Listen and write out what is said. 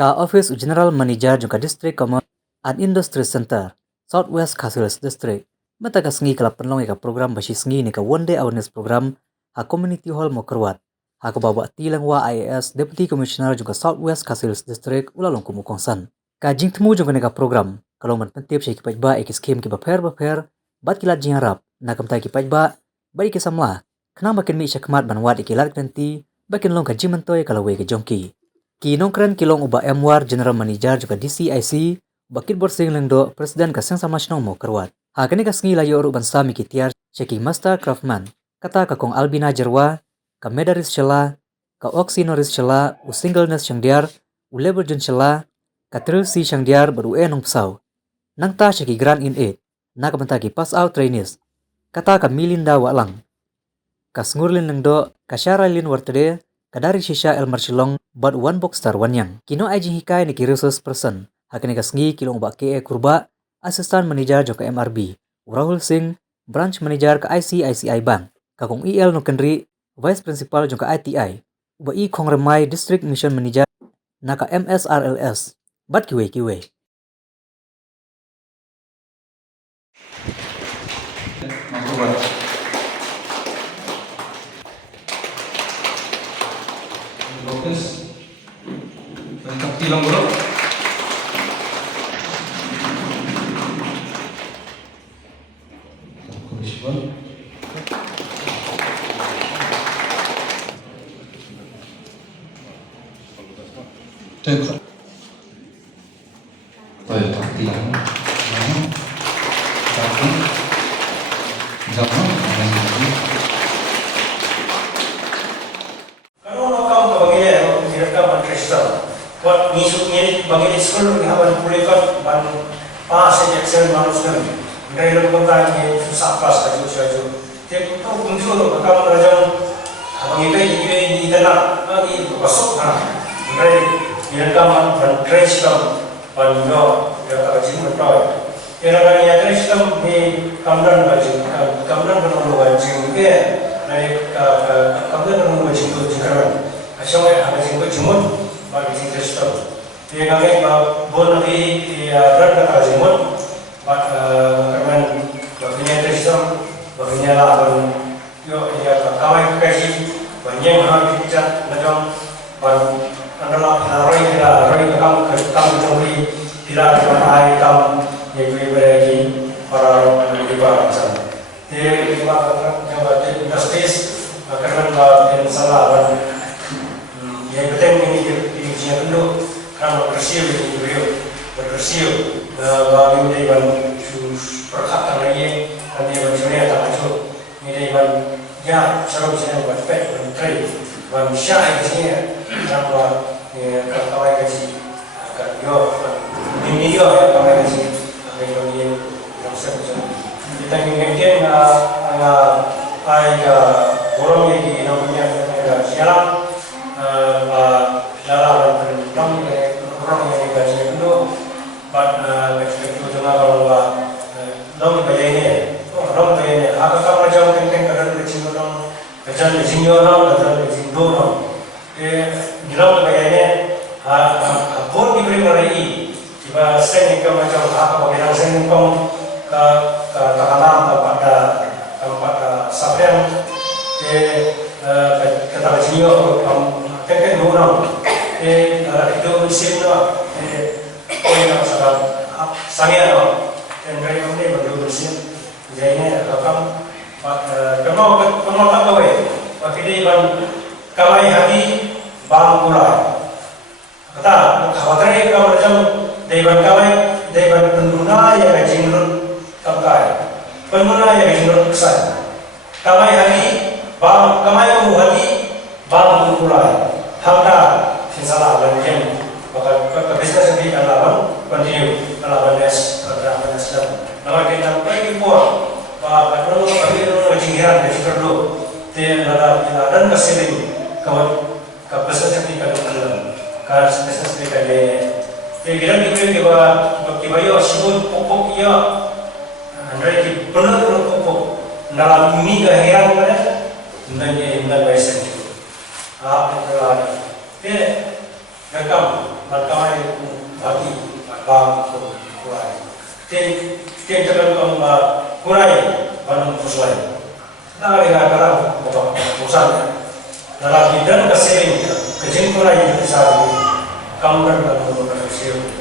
Ka Office General Manager jangka District Common and Industry Center, Southwest Khasilas District. Mata ka sengi kala penlong ka program basi sengi ni ka One Day Awareness Program ha Community Hall Mawphor. Ha ka bawa ti Lyngwa IAS Deputy Commissioner jangka Southwest Khasilas District ulalong kumu kongsan. Ka jing temu jangka ni ka program kalau man pentip syai ki pajba ek skim ki baper bat kilat jing harap na kam tai ki pajba bari ki samla kena makin mi syakmat banwat ikilat kenti bakin long ka jimentoy kalau we ke jongki. Ki nongkren kilong uba Mawphor General Manager juga DCIC bakit borsing lengdo Presiden ka seng sama snong mo kerwat. Ha kani ka sengi layo ru bansa mi kitiar Sheki Master Craftsman kata ka kong Albina Jerwa ka Medaris Shela ka Oxinoris Shela u Singleness Shangdiar u Leberjun Shela ka Trilsi Shangdiar baru nong pesau. Nang ta Sheki Grand in 8 na ka bantagi pass out trainees kata ka Milinda Walang ka Ngurlin lengdo ka Syaralin Wartede kadari shisha El Marshilong but one box star wanyang. Kino aji hikai ni ki resource person. Hakani ka sengi kilong ba KE Kurba, Assistant Manager jangka MRB. Rahul Singh, Branch Manager ka ICICI Bank. Kakong EL no Kendri, Vice Principal jangka ITI. Uba I Kongremai District Mission Manager naka MSRLS. Bat kiwe. Fokus bentuk tilang bro. Komisian. Tengok. Bentuk tilang. Zaman. Buat nisuknya bagi sekolah ni haban kuliah ban pas section manusia dari lembaga ni susah pas kaju. Tapi tu kunci tu macam macam abang ini tanah lagi masuk dari lembaga ban Trei Shitom ban yo yang kajin betul. Yang ada Trei Shitom di kamran penunggu baju ke dari kamran penunggu baju tu jikaran. Asyik ada jenggot jemut. Bagi Trei Shitom, dia kami bon lagi berat kata jemut, kerana baginya Trei Shitom, baginya lah yo kawai kasih banyak hal kita macam adalah roi kamu curi tidak ramai kamu yang berlagi para pendidik macam dia yang industries kerana salah yang penting ini yang dulu kan bersih bagi dia Shu Pyrkhat Khlem nanti bagaimana tak masuk ini ya selalu saya buat pet Trei ban syai sini nama kawai kaji akan yo ini yo kawai kaji akan yo yang sebutkan kita ingin ai orang ini namanya siaran dalam orang yang gaji itu, itu cuma kalau dom bayarnya, agak kamu macam kenteng kadang kecil orang, kecil orang, kecil orang, dom bayarnya, pun diberi merai, jika sen itu macam apa bagaimana sen itu katakanlah tempat sapian, kata kecil kenteng orang. Itu mesin tu, yang sangat dan dari mana benda mesin, jadi kamu tak tahu waktu ini kawai hari bang pulai, kata khawatir kamu macam dari pengguna yang jingrut kapai, pengguna yang jingrut kesal, kawai hari bang pulai, hamda salah dan bakal bisnes ini adalah continue adalah bisnes dan kalau kita pergi puas kalau jingkiran dari perlu dia adalah dan kesiling kawan bisnes ini kalau bisnes ini kalau dia kira kita yo sibuk pokok ya dari benar pokok dalam ini keheran mana dan bahasa itu itulah dia rekam markamai bagi bang kurai. Tiang terlalu kamu kurai bangun sesuai. Nah, kita akan bosan. Dalam bidang kesehatan, kejeng kurai ini sahaja kamu kan dalam beberapa kesehatan.